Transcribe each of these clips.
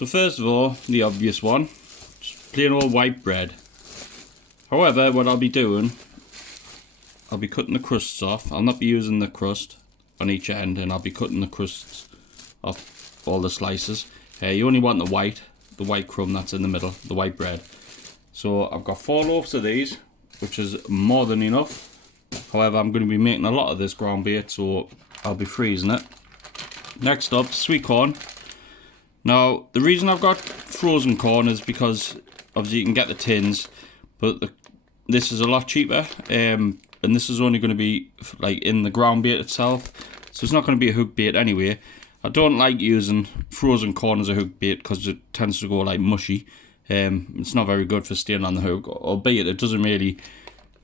So first of all, the obvious one, just plain old white bread. However, what I'll be doing, I'll be cutting the crusts off. I'll not be using the crust on each end, and I'll be cutting the crusts off all the slices. You only want the white crumb that's in the middle, the white bread. So I've got 4 loaves of these, which is more than enough. However, I'm going to be making a lot of this ground bait, so I'll be freezing it. Next up, sweet corn. Now, the reason I've got frozen corn is because obviously you can get the tins, but this is a lot cheaper, and this is only going to be like in the ground bait itself, so it's not going to be a hook bait anyway. I don't like using frozen corn as a hook bait because it tends to go like mushy. It's not very good for staying on the hook, albeit it doesn't really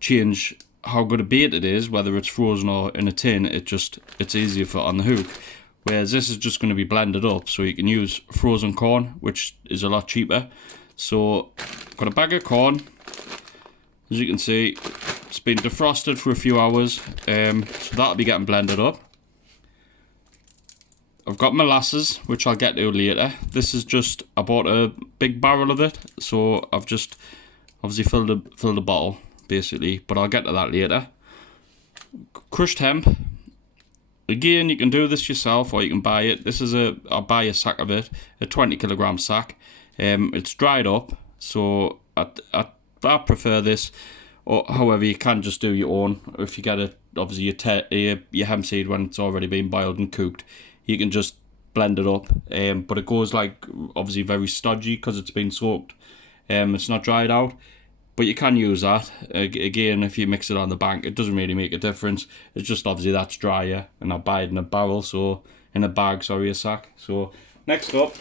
change how good a bait it is, whether it's frozen or in a tin. It's easier for on the hook. Whereas this is just going to be blended up, so you can use frozen corn, which is a lot cheaper. So, got a bag of corn. As you can see, it's been defrosted for a few hours, so that'll be getting blended up. I've got molasses, which I'll get to later. This is just, I bought a big barrel of it, so I've just obviously filled a bottle, basically, but I'll get to that later. Crushed hemp. Again, you can do this yourself or you can buy it. I'll buy a sack of it, a 20 kilogram sack. It's dried up, so I prefer this. Or however, you can just do your own. If you get it, obviously your hemp seed when it's already been boiled and cooked, you can just blend it up. But it goes like obviously very stodgy because it's been soaked. It's not dried out. But you can use that. Again, if you mix it on the bank, it doesn't really make a difference. It's just obviously that's drier, and I buy it in a barrel, so in a bag, sorry, a sack. So next up,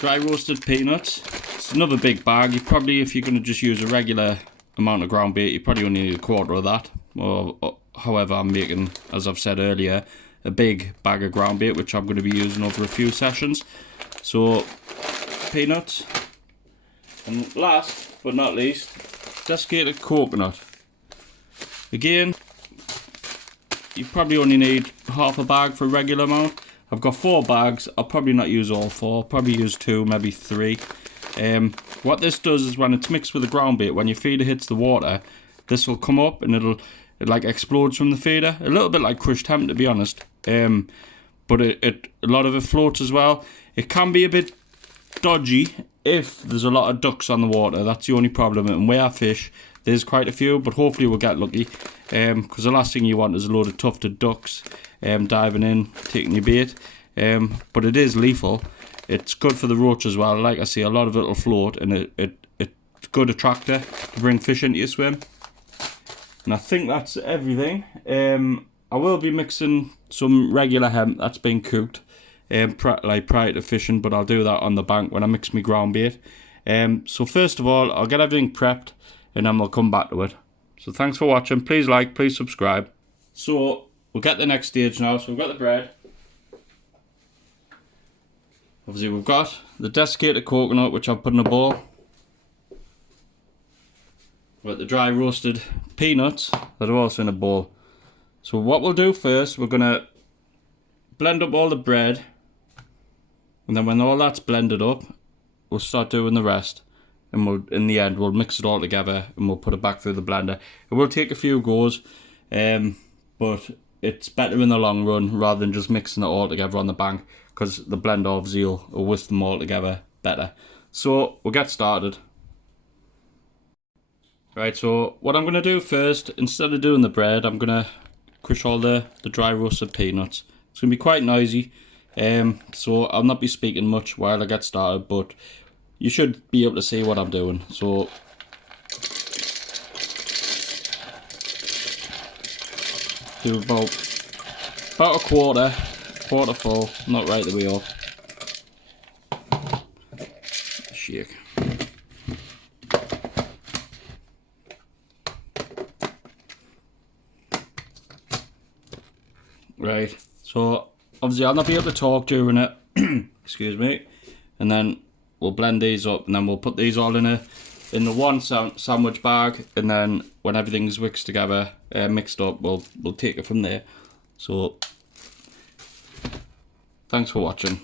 dry roasted peanuts. It's another big bag. You probably, if you're going to just use a regular amount of ground bait, you probably only need a quarter of that. Or however, I'm making, as I've said earlier, a big bag of ground bait, which I'm going to be using over a few sessions. So peanuts. And last but not least, desiccated coconut. Again, you probably only need half a bag for a regular amount. I've got 4 bags. I'll probably not use all 4. I'll probably use 2, maybe 3. What this does is when it's mixed with the ground bait, when your feeder hits the water, this will come up and it like explodes from the feeder. A little bit like crushed hemp, to be honest. But a lot of it floats as well. It can be a bit dodgy if there's a lot of ducks on the water. That's the only problem, and where I fish there's quite a few, but hopefully we'll get lucky, because the last thing you want is a load of tufted ducks diving in, taking your bait. But it is lethal. It's good for the roach as well. Like I say, a lot of it will float, and it's a good attractor to bring fish into your swim. And I think that's everything. I will be mixing some regular hemp that's been cooked prior to fishing, but I'll do that on the bank when I mix my ground bait. So first of all, I'll get everything prepped and then we'll come back to it. So thanks for watching. Please like, please subscribe. So we'll get the next stage now. So we've got the bread. Obviously we've got the desiccated coconut, which I've put in a bowl. We've got the dry roasted peanuts that are also in a bowl. So what we'll do first, we're going to blend up all the bread. And then when all that's blended up, we'll start doing the rest. And in the end, we'll mix it all together and we'll put it back through the blender. It will take a few goes, but it's better in the long run rather than just mixing it all together on the bank, because the blender obviously will whisk them all together better. So we'll get started. Right, so what I'm going to do first, instead of doing the bread, I'm going to crush all the dry roasted peanuts. It's going to be quite noisy, so I'll not be speaking much while I get started, but you should be able to see what I'm doing. So do about a quarter full, not right the way up. Shake. Right, so obviously I'll not be able to talk during it, excuse me, and then we'll blend these up, and then we'll put these all in the one sandwich bag, and then when everything's mixed together, mixed up, we'll take it from there. So thanks for watching.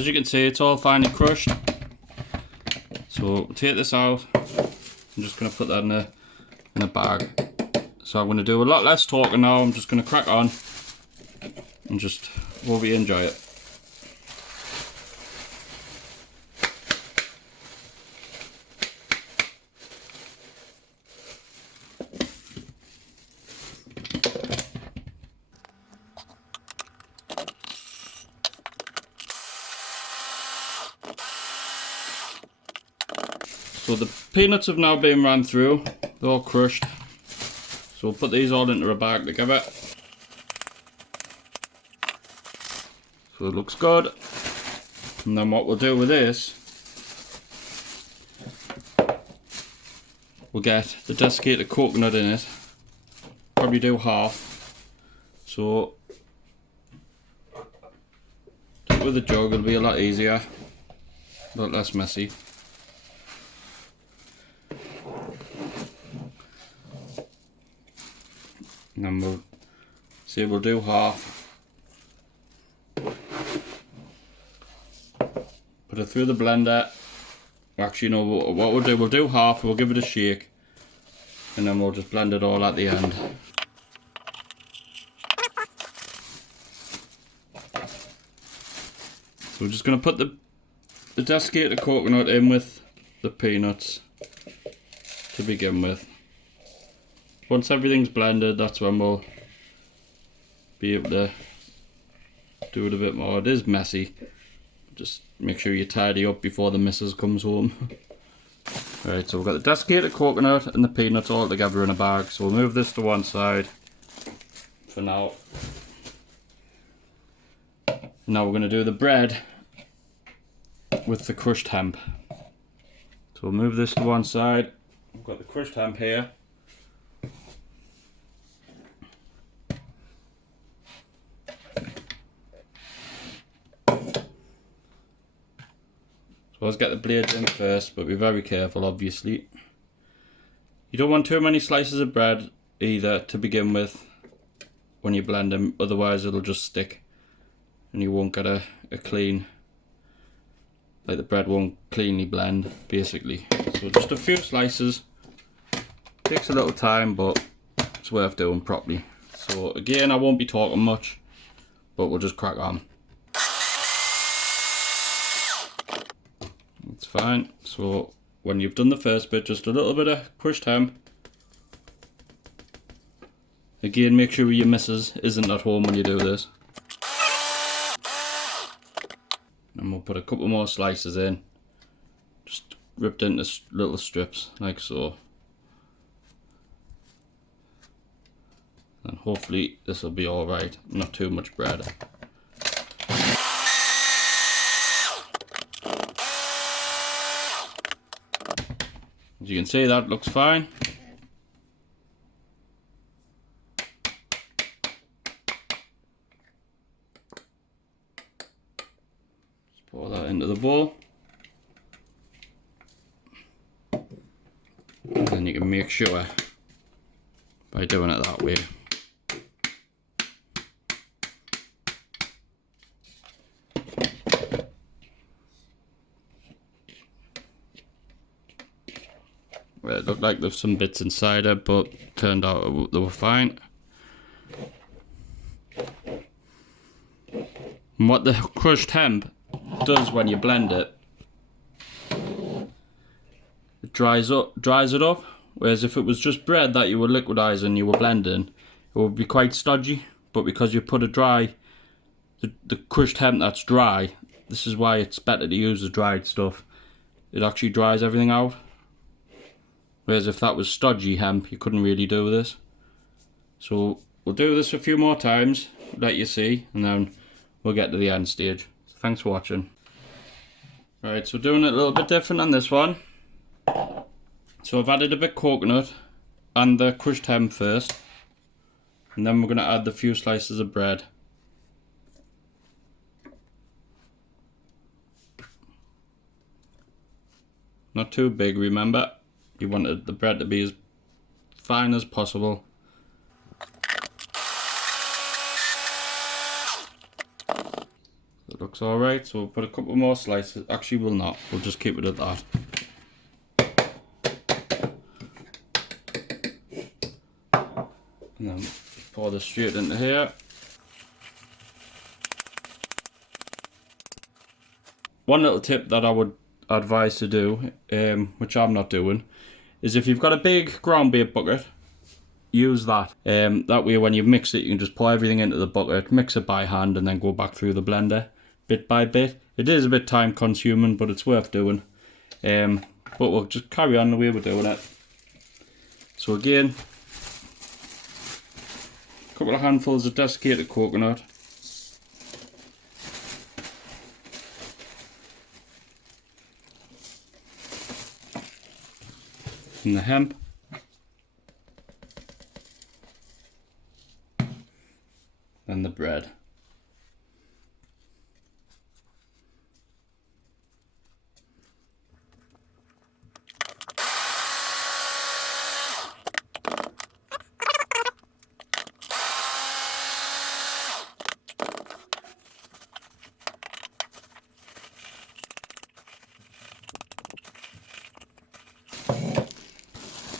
as you can see, it's all finely crushed. So we'll take this out. I'm just going to put that in a bag. So I'm going to do a lot less talking now. I'm just going to crack on and just hope you enjoy it. So the peanuts have now been ran through, they're all crushed. So we'll put these all into a bag together. So it looks good. And then what we'll do with this, we'll get the desiccated coconut in it. Probably do half. So do it with a jug, it'll be a lot easier, a lot less messy. And then we'll do half. Put it through the blender. Actually, no, what we'll do half, we'll give it a shake, and then we'll just blend it all at the end. So we're just going to put the desiccated coconut in with the peanuts to begin with. Once everything's blended, that's when we'll be able to do it a bit more. It is messy. Just make sure you tidy up before the missus comes home. Right, so we've got the desiccated coconut and the peanuts all together in a bag. So we'll move this to one side for now. Now we're going to do the bread with the crushed hemp. So we'll move this to one side. We've got the crushed hemp here. So let's get the blades in first, but be very careful obviously. You don't want too many slices of bread either to begin with when you blend them, otherwise it'll just stick and you won't get a clean, like the bread won't cleanly blend basically. So just a few slices, takes a little time but it's worth doing properly. So again, I won't be talking much, but we'll just crack on. It's fine. So when you've done the first bit, just a little bit of crushed hemp. Again, make sure your missus isn't at home when you do this. And we'll put a couple more slices in, just ripped into little strips like so. And hopefully this will be alright, not too much bread. As you can see, that looks fine. Just pour that into the bowl. And then you can make sure by doing it that way. It looked like there's some bits inside it, but turned out they were fine. And what the crushed hemp does when you blend it, it dries it up. Whereas if it was just bread that you were liquidizing, you were blending, it would be quite stodgy. But because you put the crushed hemp that's dry, this is why it's better to use the dried stuff. It actually dries everything out. Whereas if that was stodgy hemp, you couldn't really do this. So we'll do this a few more times, let you see, and then we'll get to the end stage. So thanks for watching. Right, so doing it a little bit different on this one. So I've added a bit of coconut and the crushed hemp first. And then we're going to add the few slices of bread. Not too big, remember. You wanted the bread to be as fine as possible. looks alright, so we'll put a couple more slices. Actually, we'll not. We'll just keep it at that. And then pour this straight into here. One little tip that I would advise to do, which I'm not doing, is if you've got a big ground bait bucket, use that. That way when you mix it, you can just pour everything into the bucket, mix it by hand, and then go back through the blender bit by bit. It is a bit time consuming, but it's worth doing. But we'll just carry on the way we're doing it. So again, a couple of handfuls of desiccated coconut. And the hemp. And the bread.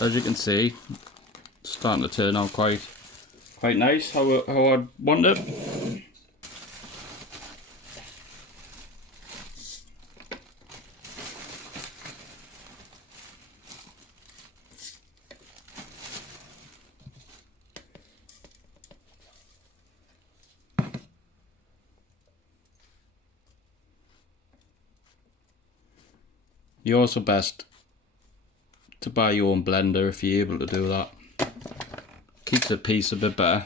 As you can see, it's starting to turn out quite nice, how I'd want it. You're also best to buy your own blender if you're able to do that. Keeps the piece a bit better.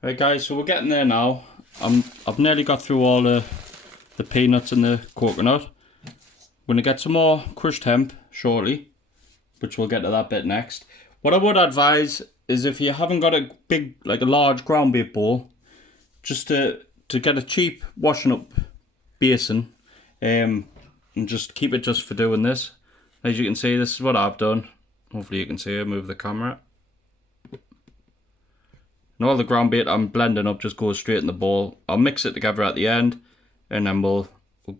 Right guys, so we're getting there now. I've nearly got through all the peanuts and the coconut. I'm going to get some more crushed hemp shortly, which we'll get to that bit next. What I would advise is if you haven't got a big, like a large ground bait bowl, just to get a cheap washing up basin, and just keep it just for doing this. As you can see, this is what I've done. Hopefully you can see it, move the camera. And all the ground bait I'm blending up just goes straight in the bowl. I'll mix it together at the end, and then we'll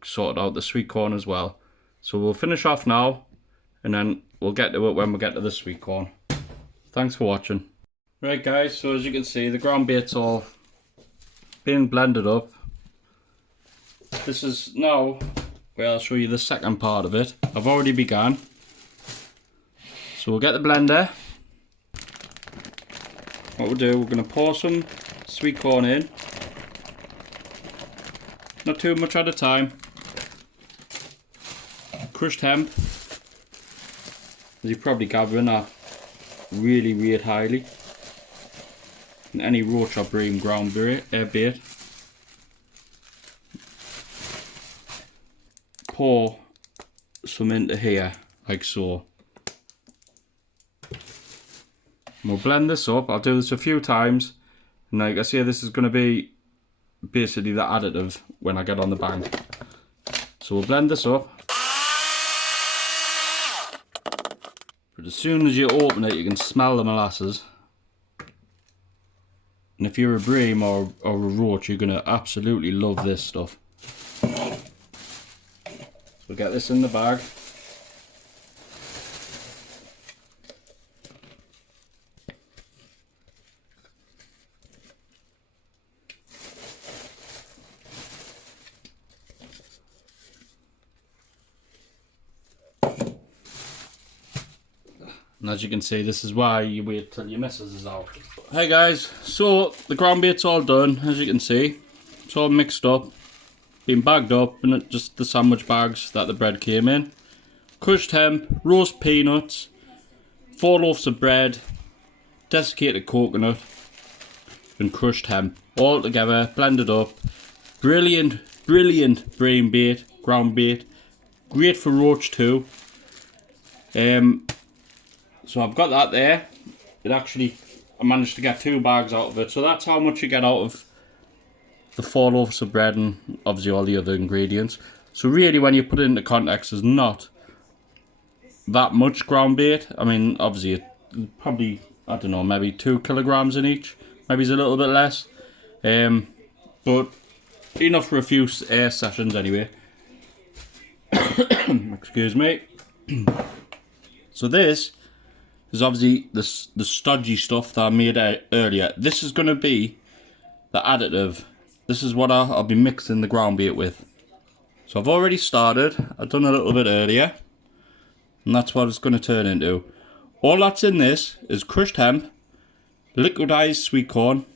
sort out the sweet corn as well. So we'll finish off now, and then we'll get to it when we get to the sweet corn. Thanks for watching. Right guys, so as you can see, the ground bait's all being blended up. This is now where I'll show you the second part of it. I've already begun. So we'll get the blender. What we'll do, we're going to pour some sweet corn in. Not too much at a time. Crushed hemp. As you're probably gathering, that really rate highly. And any roach or bream ground bait. Pour some into here, like so. We'll blend this up. I'll do this a few times, and like I say, this is going to be basically the additive when I get on the bank. So we'll blend this up, but as soon as you open it, you can smell the molasses. And if you're a bream or a roach, you're going to absolutely love this stuff. So get this in the bag. And as you can see, this is why you wait till your missus is out. Hey guys, so the ground bait's all done. As you can see, it's all mixed up, been bagged up in just the sandwich bags that the bread came in. Crushed hemp, roast peanuts, 4 loaves of bread, desiccated coconut and crushed hemp, all together, blended up. Brilliant, brilliant BREAM bait, ground bait. Great for roach too. So I've got that there. I managed to get 2 bags out of it. So that's how much you get out of the 4 loaves of bread and obviously all the other ingredients. So really, when you put it into context, there's not that much ground bait. I mean, obviously, it probably, I don't know, maybe 2 kilograms in each. Maybe it's a little bit less. But enough for a few sessions anyway. Excuse me. So this is obviously the stodgy stuff that I made earlier. This is going to be the additive. This is what I'll be mixing the ground bait with. So I've already started. I've done a little bit earlier. And that's what it's going to turn into. All that's in this is crushed hemp, liquidized sweet corn,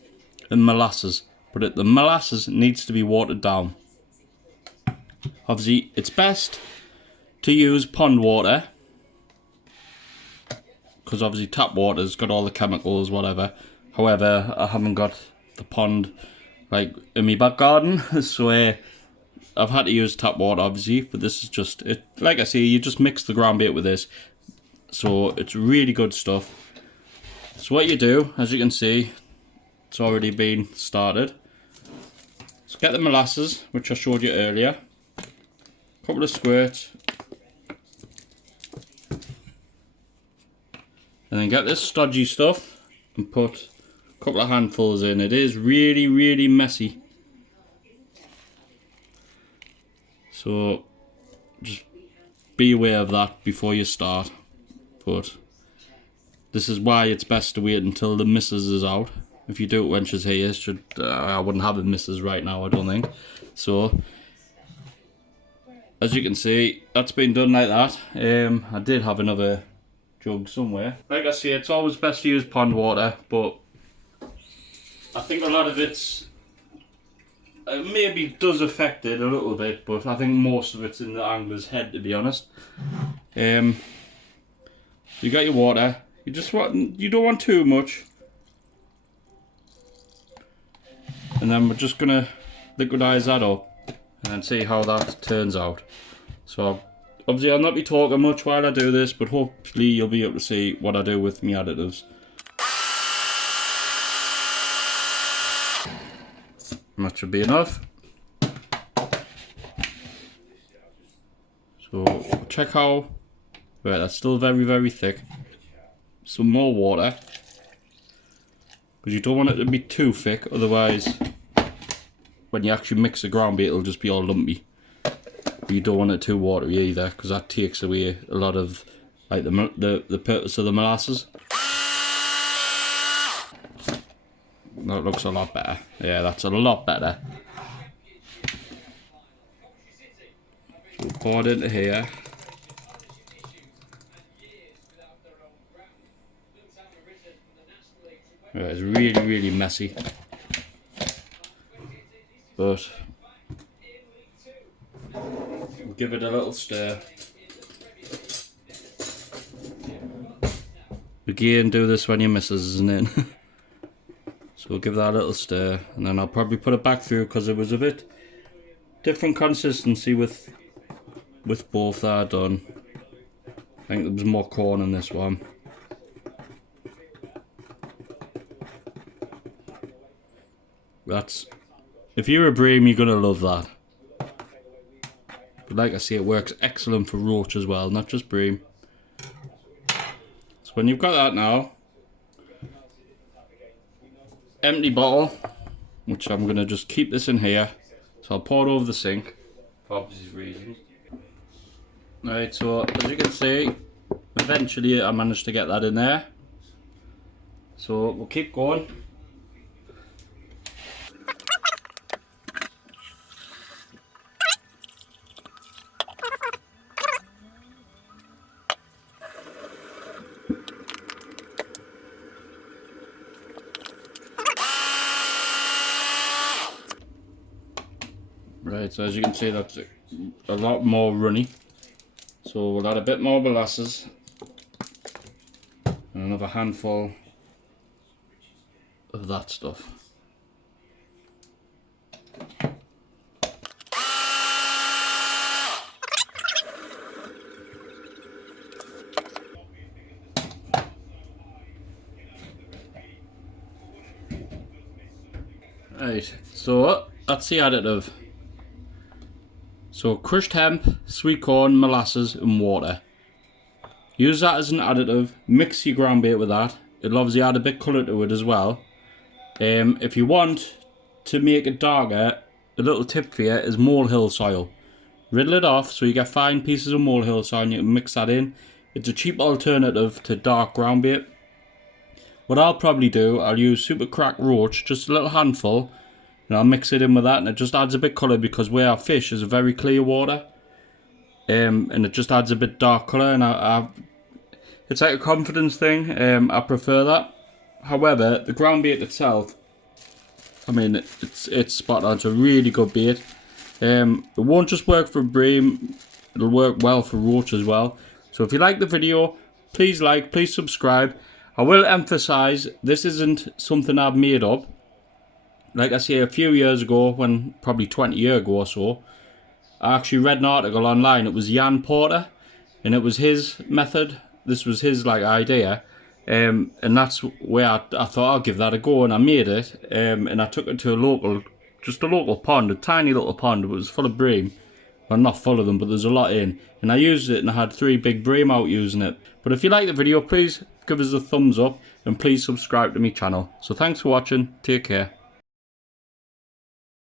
and molasses. But the molasses needs to be watered down. Obviously, it's best to use pond water, because obviously tap water's got all the chemicals, whatever. However, I haven't got the pond like in my back garden, so I've had to use tap water obviously. But this is just it. Like I say, you just mix the ground bait with this, so it's really good stuff. So what you do, as you can see, it's already been started. So get the molasses, which I showed you earlier. A couple of squirts. And then get this stodgy stuff and put a couple of handfuls in. It is really, really messy. So just be aware of that before you start. But this is why it's best to wait until the missus is out. If you do it when she's here, I wouldn't have a missus right now, I don't think. So as you can see, that's been done like that. I did have another jug somewhere. Like I say, it's always best to use pond water, but I think a lot of it maybe does affect it a little bit, but I think most of it's in the angler's head, to be honest. You got your water. You don't want too much, and then we're just gonna liquidize that up and then see how that turns out. So obviously I'll not be talking much while I do this, but hopefully you'll be able to see what I do with my additives. And that should be enough. So check how, right, that's still very, very thick. Some more water, because you don't want it to be too thick, otherwise when you actually mix the ground bait it'll just be all lumpy. You don't want it too watery either, because that takes away a lot of like the purpose of the molasses. That looks a lot better. Yeah, that's a lot better. So pour it into here. Yeah, it's really, really messy, but we'll give it a little stir. Again, do this when your missus isn't in. So we'll give that a little stir, and then I'll probably put it back through, because it was a bit different consistency with both that I've done. I think there was more corn in this one. That's, if you're a BREAM, you're gonna love that. But like I say, it works excellent for roach as well, not just BREAM. So when you've got that now, empty bottle, which I'm gonna just keep this in here. So I'll pour it over the sink for obvious reasons. Right, so as you can see, eventually I managed to get that in there. So we'll keep going. Right, so as you can see, that's a lot more runny. So we'll add a bit more molasses and another handful of that stuff. Right, so that's the additive. So crushed hemp, sweet corn, molasses and water. Use that as an additive, mix your ground bait with that. It'll obviously add a bit colour to it as well. If you want to make it darker, a little tip for you is molehill soil. Riddle it off so you get fine pieces of molehill soil and you can mix that in. It's a cheap alternative to dark ground bait. What I'll probably do, I'll use super cracked roach, just a little handful, and I'll mix it in with that, and it just adds a bit colour because where our fish is a very clear water, and it just adds a bit dark colour, and it's like a confidence thing. I prefer that. However, the ground bait itself, I mean, it's spot on. It's a really good bait. It won't just work for bream, it'll work well for roach as well. So if you like the video, please like, please subscribe. I will emphasise, this isn't something I've made up. Like I say, a few years ago, when probably 20 years ago or so, I actually read an article online. It was Jan Porter, and it was his method. This was his idea, and that's where I thought I'll give that a go, and I made it. And I took it to just a local pond, a tiny little pond. It was full of bream. Well, not full of them, but there's a lot in. And I used it, and I had 3 big bream out using it. But if you like the video, please give us a thumbs up, and please subscribe to my channel. So thanks for watching. Take care.